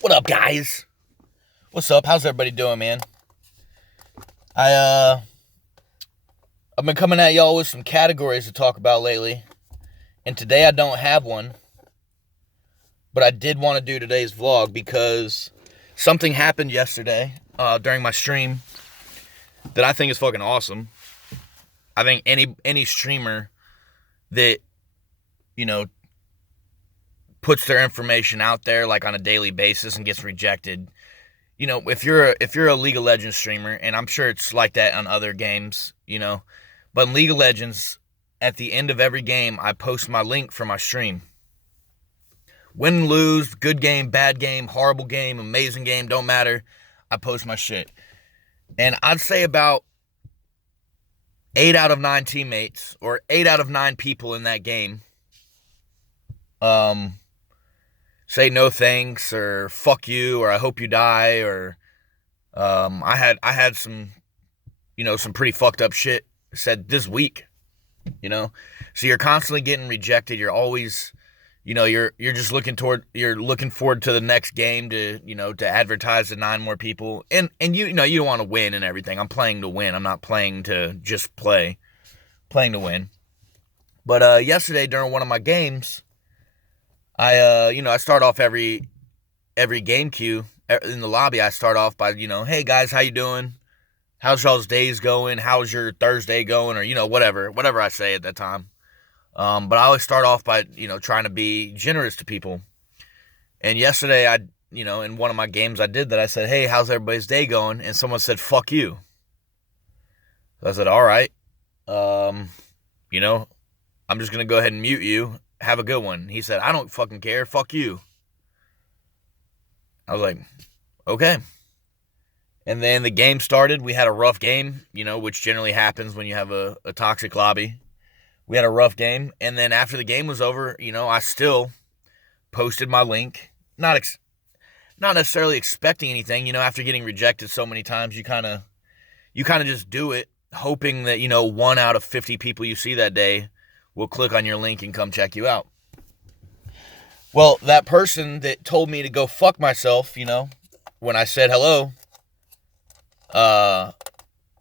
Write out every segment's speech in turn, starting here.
What up, guys? What's up? How's everybody doing, man? I I've been coming at y'all with some categories to talk about lately, and today I don't have one, but I did want to do today's vlog because something happened yesterday during my stream that I think is fucking awesome. I think any streamer that puts their information out there like on a daily basis and gets rejected. If you're a League of Legends streamer, and I'm sure it's like that on other games, but in League of Legends, at the end of every game, I post my link for my stream. Win, lose, good game, bad game, horrible game, amazing game, don't matter. I post my shit. And I'd say about 8 out of 9 teammates, or 8 out of 9 people in that game, say no thanks, or fuck you, or I hope you die, or I had some some pretty fucked up shit said this week. So you're constantly getting rejected. You're always you're just looking forward to the next game to advertise to 9 more people, and you don't want to win and everything. I'm playing to win. I'm not playing to just playing to win. But yesterday during one of my games, I start off every game queue in the lobby. I start off by, hey guys, how you doing? How's y'all's days going? How's your Thursday going? Or, whatever I say at that time. But I always start off by, trying to be generous to people. And yesterday, in one of my games I did that, I said, hey, how's everybody's day going? And someone said, fuck you. So I said, all right, I'm just going to go ahead and mute you. Have a good one. He said, I don't fucking care. Fuck you. I was like, okay. And then the game started. We had a rough game, which generally happens when you have a toxic lobby. We had a rough game. And then after the game was over, I still posted my link. Not necessarily expecting anything. After getting rejected so many times, you kind of just do it, hoping that, 1 out of 50 people you see that day will click on your link and come check you out. Well, that person that told me to go fuck myself, when I said hello,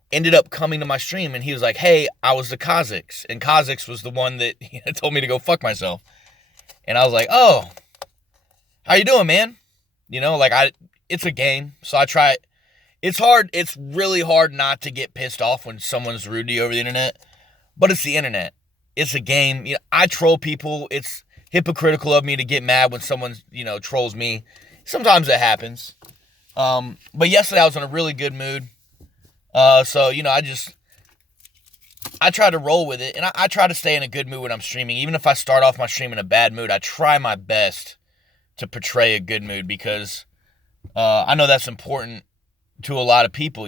ended up coming to my stream, and he was like, hey, I was the Kha'Zix, and Kha'Zix was the one that told me to go fuck myself. And I was like, oh, how you doing, man? It's a game, so I try it. It's really hard not to get pissed off when someone's rude to you over the internet, but it's the internet. It's a game. I troll people. It's hypocritical of me to get mad when someone, trolls me. Sometimes it happens. But yesterday I was in a really good mood. So, I try to roll with it. And I try to stay in a good mood when I'm streaming. Even if I start off my stream in a bad mood, I try my best to portray a good mood because I know that's important to a lot of people,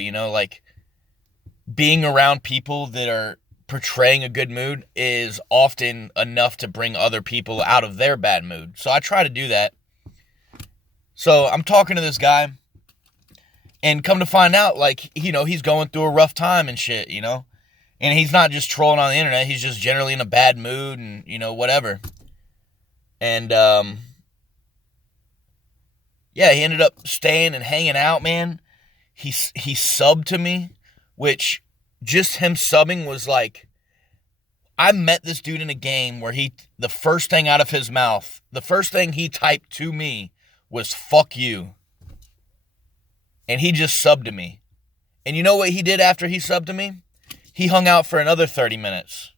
being around people that are portraying a good mood is often enough to bring other people out of their bad mood. So I try to do that. So I'm talking to this guy, and come to find out, he's going through a rough time and shit, and he's not just trolling on the internet. He's just generally in a bad mood and, whatever. And, yeah, he ended up staying and hanging out, man. He subbed to me, which just him subbing was like, I met this dude in a game where the first thing out of his mouth, the first thing he typed to me was fuck you. And he just subbed to me. And you know what he did after he subbed to me? He hung out for another 30 minutes.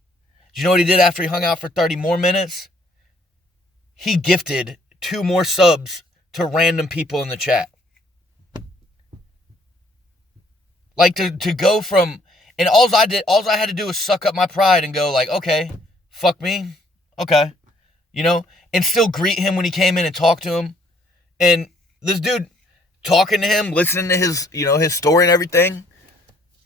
Do you know what he did after he hung out for 30 more minutes? He gifted 2 more subs to random people in the chat. Like to go from, and all I had to do was suck up my pride and go like, okay, fuck me, okay, and still greet him when he came in and talk to him. And this dude, talking to him, listening to his, his story and everything,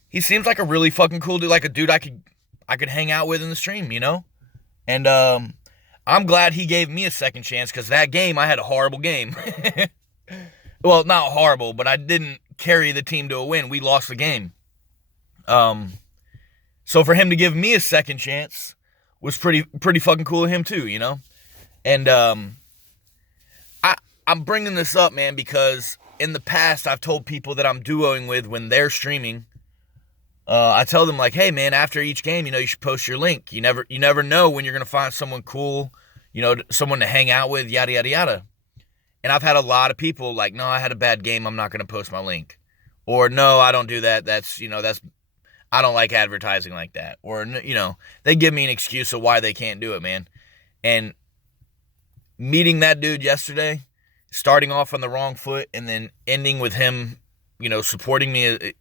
he seems like a really fucking cool dude, like a dude I could hang out with in the stream, And I'm glad he gave me a second chance because that game, I had a horrible game. Well, not horrible, but I didn't carry the team to a win. We lost the game. So for him to give me a second chance was pretty fucking cool of him too, And I I'm bringing this up, man, because in the past I've told people that I'm duoing with when they're streaming. I tell them like, hey man, after each game, you should post your link. You never know when you're gonna find someone cool, someone to hang out with, yada yada yada. And I've had a lot of people like, no, I had a bad game, I'm not gonna post my link, or no, I don't do that. That's I don't like advertising like that, or they give me an excuse of why they can't do it, man. And meeting that dude yesterday, starting off on the wrong foot, and then ending with him, supporting me.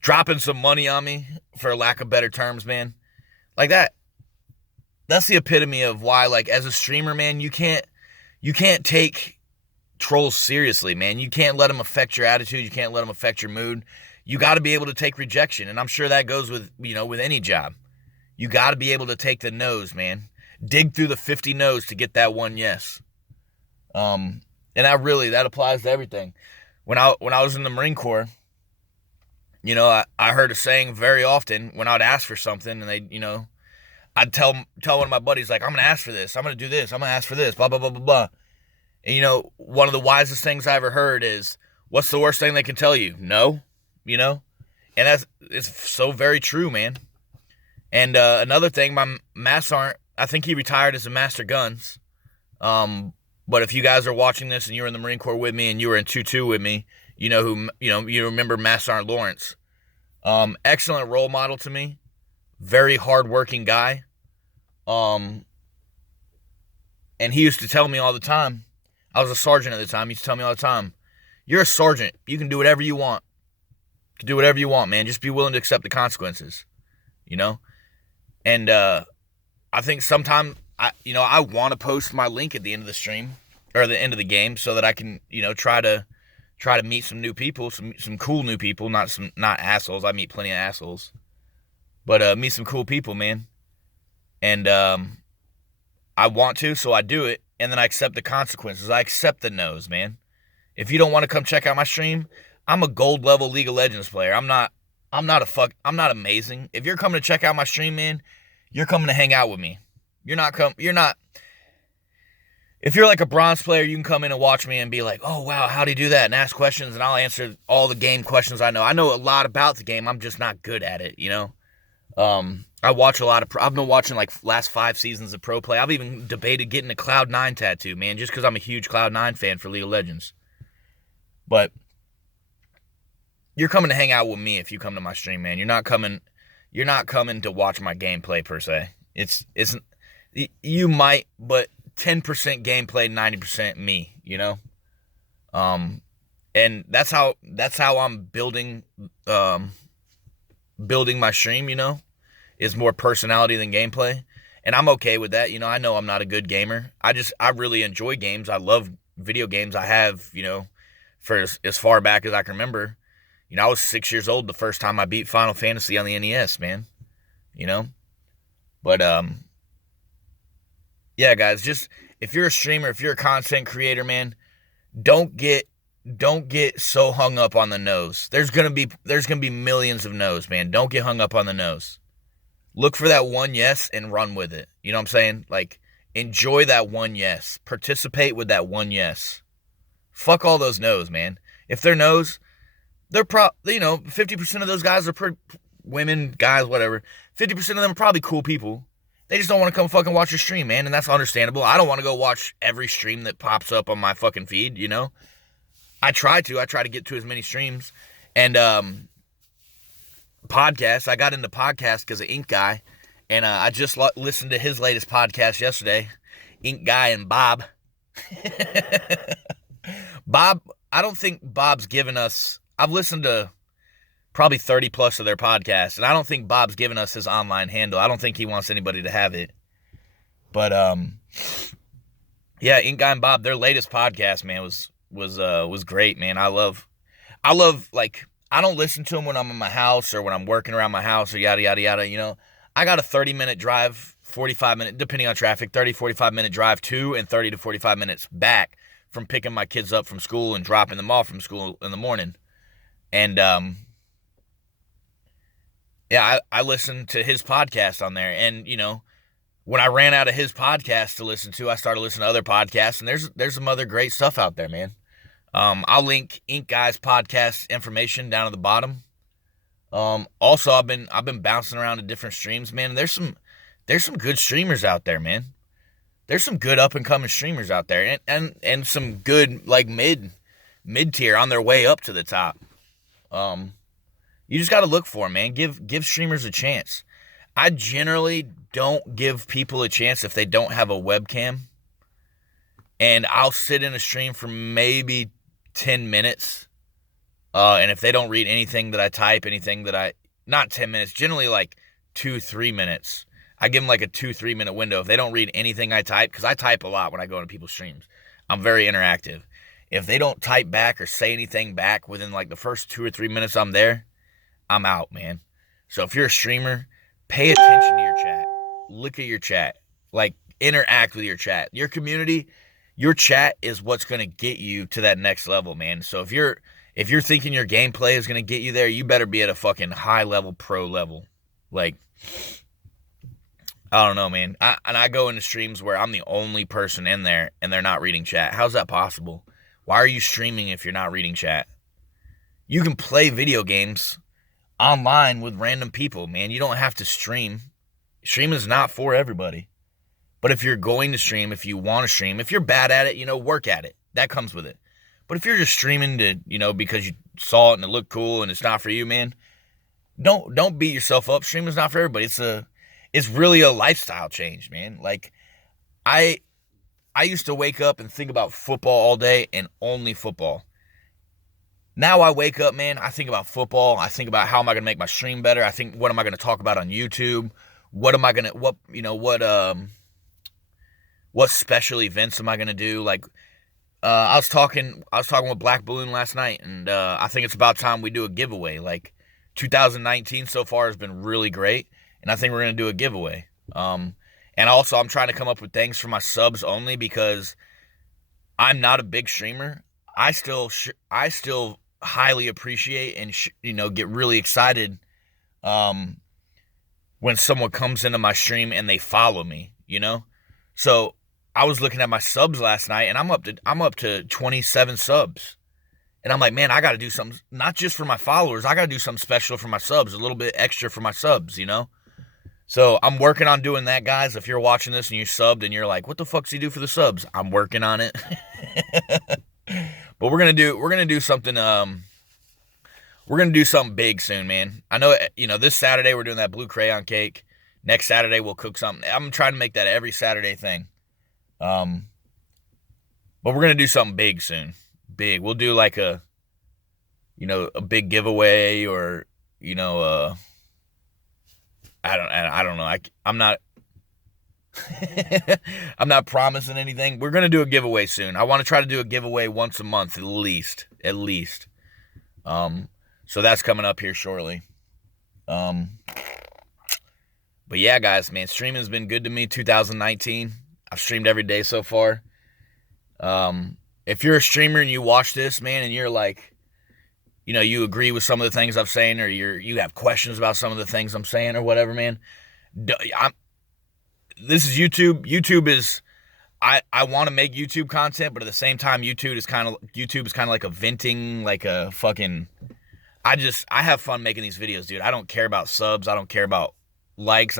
Dropping some money on me, for lack of better terms, man. Like that. That's the epitome of why, like, as a streamer, man, you can't take trolls seriously, man. You can't let them affect your attitude. You can't let them affect your mood. You got to be able to take rejection. And I'm sure that goes with, with any job. You got to be able to take the no's, man. Dig through the 50 no's to get that one yes. And that applies to everything. When I was in the Marine Corps, I heard a saying very often when I'd ask for something, and they, I'd tell one of my buddies, like, I'm going to ask for this. I'm going to do this. I'm going to ask for this, blah, blah, blah, blah, blah. And, one of the wisest things I ever heard is, what's the worst thing they can tell you? No, and it's so very true, man. And another thing, my master sergeant, I think he retired as a master guns. But if you guys are watching this and you were in the Marine Corps with me and you were in 2-2 with me, you remember Master Sergeant Lawrence. Excellent role model to me. Very hardworking guy. And he used to tell me all the time, I was a sergeant at the time, he used to tell me all the time, you're a sergeant, you can do whatever you want. You can do whatever you want, man. Just be willing to accept the consequences. And I think sometimes I want to post my link at the end of the stream or the end of the game so that I can, try to meet some new people, some cool new people, not assholes. I meet plenty of assholes. But meet some cool people, man. And I want to, so I do it, and then I accept the consequences. I accept the no's, man. If you don't want to come check out my stream, I'm a gold level League of Legends player. I'm not amazing. If you're coming to check out my stream, man, you're coming to hang out with me. If you're like a bronze player, you can come in and watch me and be like, oh, wow, how'd he do that? And ask questions, and I'll answer all the game questions I know. I know a lot about the game. I'm just not good at it, I watch a lot of I've been watching like last 5 seasons of pro play. I've even debated getting a Cloud9 tattoo, man, just because I'm a huge Cloud9 fan for League of Legends. But you're coming to hang out with me if you come to my stream, man. You're not coming to watch my gameplay per se. You might, but 10% gameplay, 90% me, and that's how I'm building my stream, is more personality than gameplay. And I'm okay with that. I know I'm not a good gamer. I really enjoy games. I love video games. I have, for as far back as I can remember. I was 6 years old the first time I beat Final Fantasy on the NES, man. But yeah, guys, just if you're a streamer, if you're a content creator, man, don't get so hung up on the no's. There's gonna be millions of no's, man. Don't get hung up on the no's. Look for that one yes and run with it. You know what I'm saying? Like, enjoy that one yes. Participate with that one yes. Fuck all those no's, man. If they're no's, they're 50% of those guys are women, guys, whatever. 50% of them are probably cool people. They just don't want to come fucking watch your stream, man, and that's understandable. I don't want to go watch every stream that pops up on my fucking feed, I try to get to as many streams. And podcasts, I got into podcasts because of Ink Guy, and I just listened to his latest podcast yesterday, Ink Guy and Bob. Bob, I don't think Bob's given us, I've listened to probably 30 plus of their podcasts, and I don't think Bob's given us his online handle. I don't think he wants anybody to have it. But yeah, Ink Guy and Bob, their latest podcast, man, was great, man. I love like, I don't listen to them when I'm in my house or when I'm working around my house or yada yada yada. I got a 30-minute drive, 45-minute, depending on traffic, 30-45-minute drive to and 30 to 45 minutes back from picking my kids up from school and dropping them off from school in the morning. And yeah, I listen to his podcast on there, and when I ran out of his podcast to listen to, I started listening to other podcasts, and there's some other great stuff out there, man. I'll link Ink Guy's podcast information down at the bottom. Also, I've been bouncing around to different streams, man. And there's some good streamers out there, man. There's some good up and coming streamers out there, and some good like mid tier on their way up to the top. You just got to look for them, man. Give streamers a chance. I generally don't give people a chance if they don't have a webcam. And I'll sit in a stream for maybe 10 minutes. And if they don't read anything that I type, not 10 minutes, generally like 2-3 minutes. I give them like a 2-3 minute window. If they don't read anything I type, because I type a lot when I go into people's streams. I'm very interactive. If they don't type back or say anything back within like the first 2 or 3 minutes I'm there, I'm out, man. So if you're a streamer, pay attention to your chat. Look at your chat. Like, interact with your chat. Your community, your chat is what's going to get you to that next level, man. So if you're thinking your gameplay is going to get you there, you better be at a fucking high level, pro level. Like, I don't know, man. I go into streams where I'm the only person in there and they're not reading chat. How's that possible? Why are you streaming if you're not reading chat? You can play video games online with random people, man. You don't have to stream. Streaming is not for everybody. But if you're going to stream, if you want to stream, if you're bad at it, work at it. That comes with it. But if you're just streaming to, because you saw it and it looked cool and it's not for you, man, don't beat yourself up. Streaming is not for everybody. It's really a lifestyle change, man. Like, I used to wake up and think about football all day and only football. Now I wake up, man, I think about football. I think about how am I going to make my stream better? I think, what am I going to talk about on YouTube? What special events am I going to do? Like, I was talking with Black Balloon last night, and I think it's about time we do a giveaway. Like, 2019 so far has been really great, and I think we're going to do a giveaway. And also, I'm trying to come up with things for my subs only because I'm not a big streamer. I still highly appreciate and get really excited when someone comes into my stream and they follow me. So I was looking at my subs last night, and I'm up to 27 subs, and I'm like, man, I got to do something not just for my followers. I got to do something special for my subs, a little bit extra for my subs. So I'm working on doing that, guys. If you're watching this and you subbed and you're like, what the fuck does he do for the subs? I'm working on it. But we're gonna do something. We're gonna do something big soon, man. I know. This Saturday we're doing that blue crayon cake. Next Saturday we'll cook something. I'm trying to make that every Saturday thing. But we're gonna do something big soon. Big. We'll do like a big giveaway, or I don't know. I'm not. I'm not promising anything. We're gonna do a giveaway soon. I want to try to do a giveaway once a month at least. So that's coming up here shortly. But yeah, guys, man, streaming has been good to me. 2019, I've streamed every day so far. If you're a streamer and you watch this, man, and you're like, you agree with some of the things I'm saying, or you have questions about some of the things I'm saying, or whatever, man. This is YouTube. YouTube is, I want to make YouTube content, but at the same time, YouTube is kind of like a venting, like a fucking, I have fun making these videos, dude. I don't care about subs. I don't care about likes.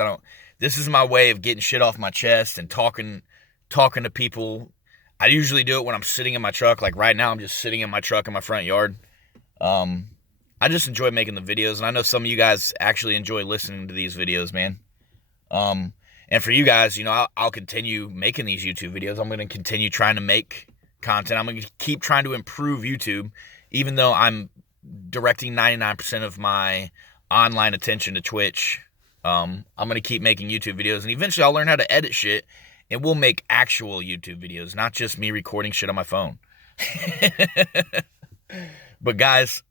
This is my way of getting shit off my chest and talking to people. I usually do it when I'm sitting in my truck. Like right now, I'm just sitting in my truck in my front yard. I just enjoy making the videos, and I know some of you guys actually enjoy listening to these videos, man. And for you guys, I'll continue making these YouTube videos. I'm going to continue trying to make content. I'm going to keep trying to improve YouTube, even though I'm directing 99% of my online attention to Twitch. I'm going to keep making YouTube videos, and eventually I'll learn how to edit shit, and we'll make actual YouTube videos, not just me recording shit on my phone. But guys,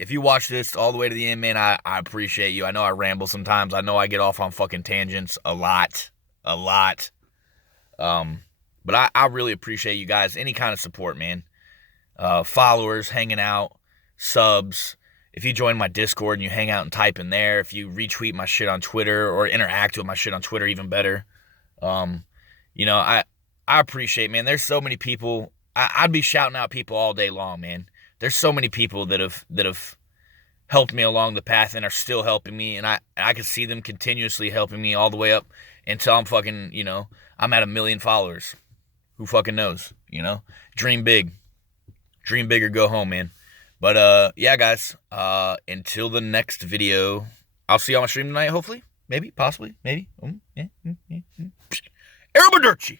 if you watch this all the way to the end, man, I appreciate you. I know I ramble sometimes. I know I get off on fucking tangents a lot. But I really appreciate you guys. Any kind of support, man. Followers, hanging out, subs. If you join my Discord and you hang out and type in there, if you retweet my shit on Twitter or interact with my shit on Twitter, even better. You know, I appreciate, man. There's so many people. I'd be shouting out people all day long, man. There's so many people that have helped me along the path and are still helping me, and I can see them continuously helping me all the way up until I'm fucking, I'm at 1 million followers. Who fucking knows? Dream big, dream big or go home, man. But yeah, guys. Until the next video, I'll see you on my stream tonight. Hopefully, maybe, possibly, maybe. Yeah. Arrivederci.